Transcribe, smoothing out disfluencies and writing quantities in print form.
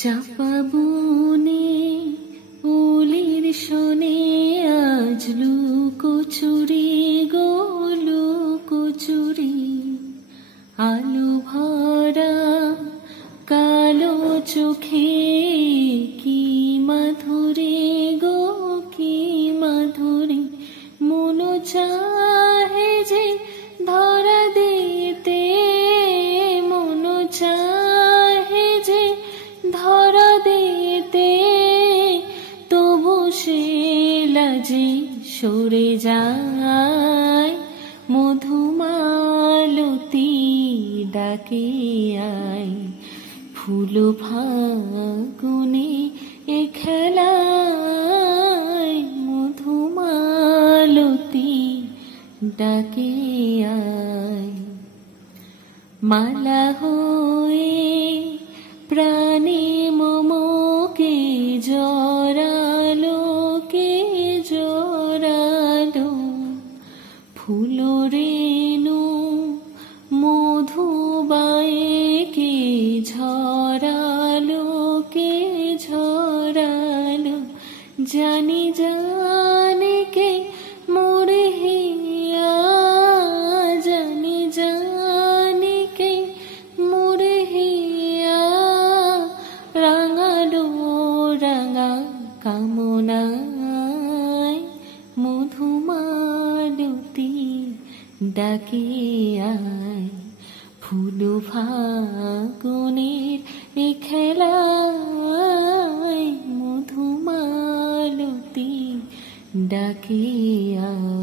চাপা বনে ওলের শোনে আজ লুকোচুরি গো লুকোচুরি, আলো ভরা কালো চোখে কি মাধুরী গো কি মাধুরী, মন চাহে যে ধরা দিতে, মন চাহে যে ধরা দিতে, তবু সে লাজে সরে যায়। মধুমালতী ডাকে আয়, ফুল ফাগুনে এ খেলায়, মধুমালতী ডাকে আয়। মালা হয়ে প্রাণে মমকে জড়ালো কে জড়ালো, ফুল রেণু মধুবায়ে কে ঝরালো কে ঝরালো, জানি জানি কে মোরে হিয়া, জানি জানি কে মোরে হিয়া, রাঙালো রাঙা কামনায়, মধুমালতী ডাকে আয়। ফুল ফাগুনের এ খেলায়, মধুমালতী ডাকে আয়।